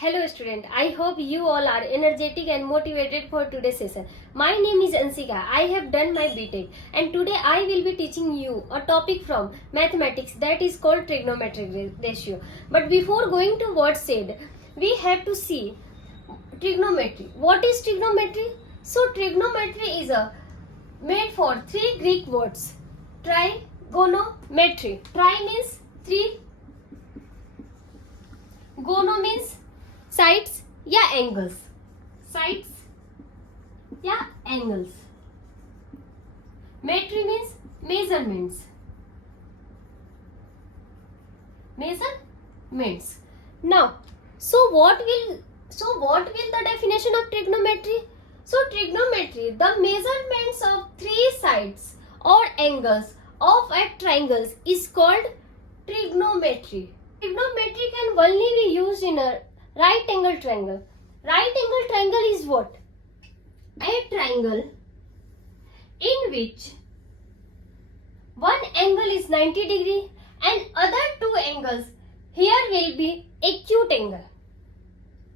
Hello student, I hope you all are energetic and motivated for today's session. My name is Ansika. I have done my BTech and today I will be teaching you a topic from mathematics that is called trigonometric ratio. But before going to what said, we have to see trigonometry. What is trigonometry? So trigonometry is made for three Greek words. Trigonometry. Tri means three, gono means sides या angles. Sides या angles. Metry means measurements. Measurements. Now, what will the definition of trigonometry? So trigonometry, the measurements of three sides or angles of a triangle is called trigonometry. Trigonometry can only be used in a right angle triangle. Right angle triangle is what? A triangle in which one angle is 90 degree and other two angles here will be acute angle.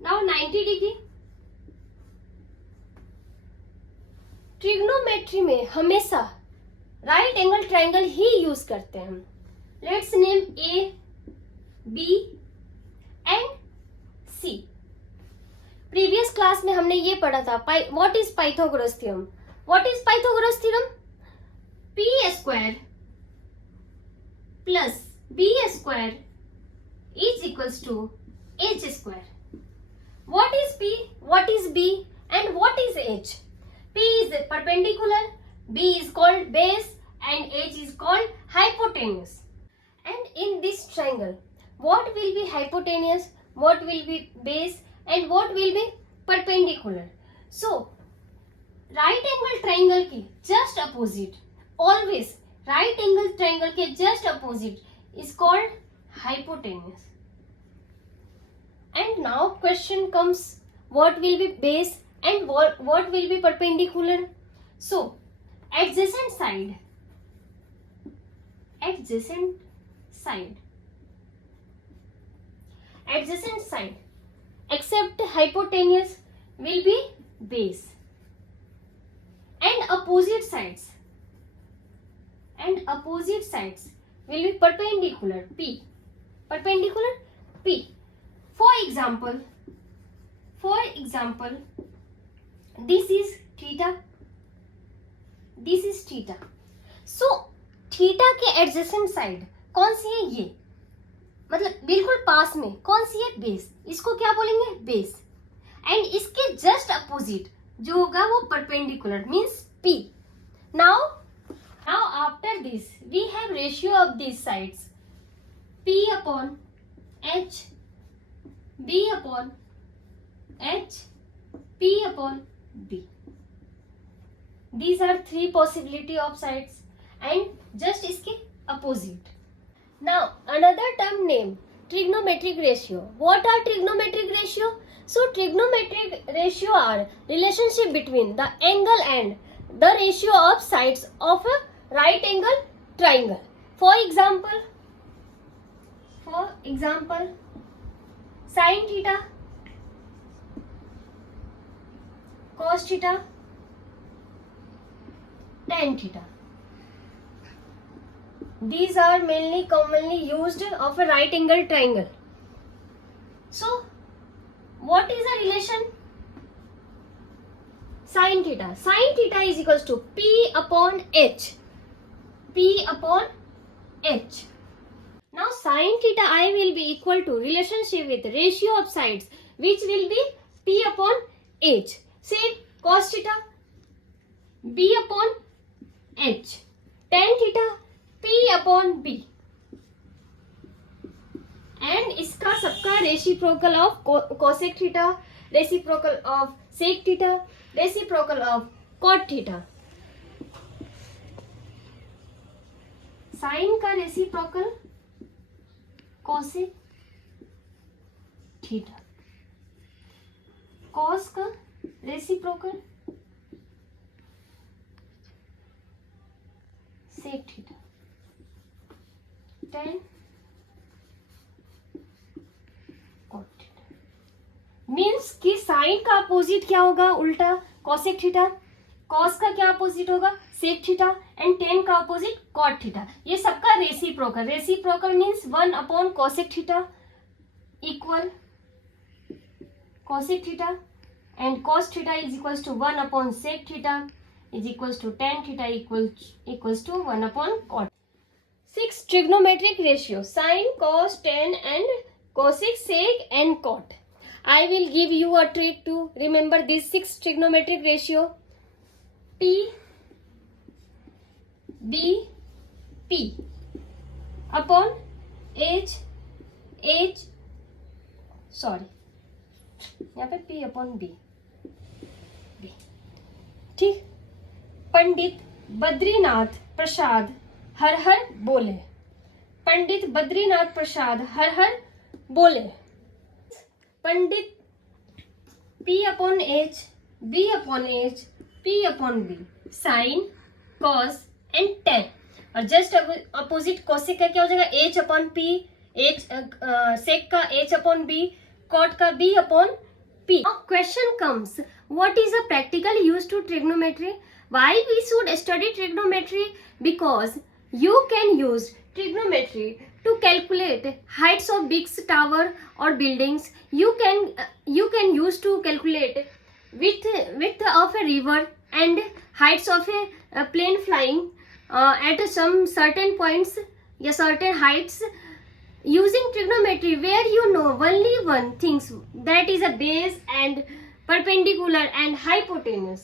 Now 90 degree. Trigonometry में हमेशा right angle triangle ही use करते हैं हम. Let's name A, B and C. Previous class में हमने ये पढ़ा था what is Pythagoras theorem. What is Pythagoras theorem? P square plus B square is equals to H square. What is P, what is B and what is H? P is perpendicular, B is called base and H is called hypotenuse. And in this triangle, what will be hypotenuse, what will be base and what will be perpendicular? So, right angle triangle की just opposite, always right angle triangle के just opposite is called hypotenuse. And now question comes, what will be base and what will be perpendicular? So adjacent side except hypotenuse will be base, and opposite sides will be perpendicular P. For example, this is theta. So theta के adjacent side कौन सी है? ये मतलब बिल्कुल पास में कौन सी है? Base. इसको क्या बोलेंगे? बेस. एंड इसके जस्ट अपोजिट जो होगा वो perpendicular means P. Now after this we have ratio of this sides P upon H, B upon H, P upon B. These are three possibility of sides and just इसके opposite. Now another term name trigonometric ratio. What are trigonometric ratio? So trigonometric ratio are relationship between the angle and the ratio of sides of a right angle triangle. For example, sin theta, cos theta, tan theta. These are mainly commonly used of a right angle triangle. So what is the relation? Sin theta is equals to P upon H. Now sin theta I will be equal to relationship with ratio of sides which will be P upon H. Same cos theta B upon H, tan theta P upon B, and इसका सबका reciprocal of cosec theta, reciprocal of sec theta, reciprocal of cot theta. Sine का reciprocal cosec theta, cos का reciprocal sec theta, tan cot theta. Means कि sine का opposite क्या होगा, उल्टा cosec theta, cos का क्या अपोजिट होगा, सेक थीटा, एंड टेन का अपोजिट कॉट थीटा। ये सबका reciprocal, reciprocal means 1 cosec theta equal cosec theta and cos theta is equals to 1 sec theta is equals to tan theta equals to 1 cot. 6 trigonometric ratio sin, cos, tan and cosec, sec and cot. I will give you a trick to remember these 6 trigonometric ratio. P B P upon H sorry यहाँ पे P upon B, ठीक। पंडित बद्रीनाथ प्रसाद हर हर बोले, पंडित बद्रीनाथ प्रसाद हर हर बोले। Pandit P upon H, B upon H, P upon B, sine, cos and tan. और जस्ट अपोजिट कॉसेक का क्या हो जाएगा, H upon P, H sec का H अपॉन बी, कॉट का B upon P. Now question comes, what is the practical use to trigonometry? Why we should study trigonometry? Because you can use trigonometry to calculate heights of big tower or buildings. You can use to calculate width of a river and heights of a plane flying at some certain points या certain heights. Using trigonometry, where you know only one things, that is a base and perpendicular and hypotenuse.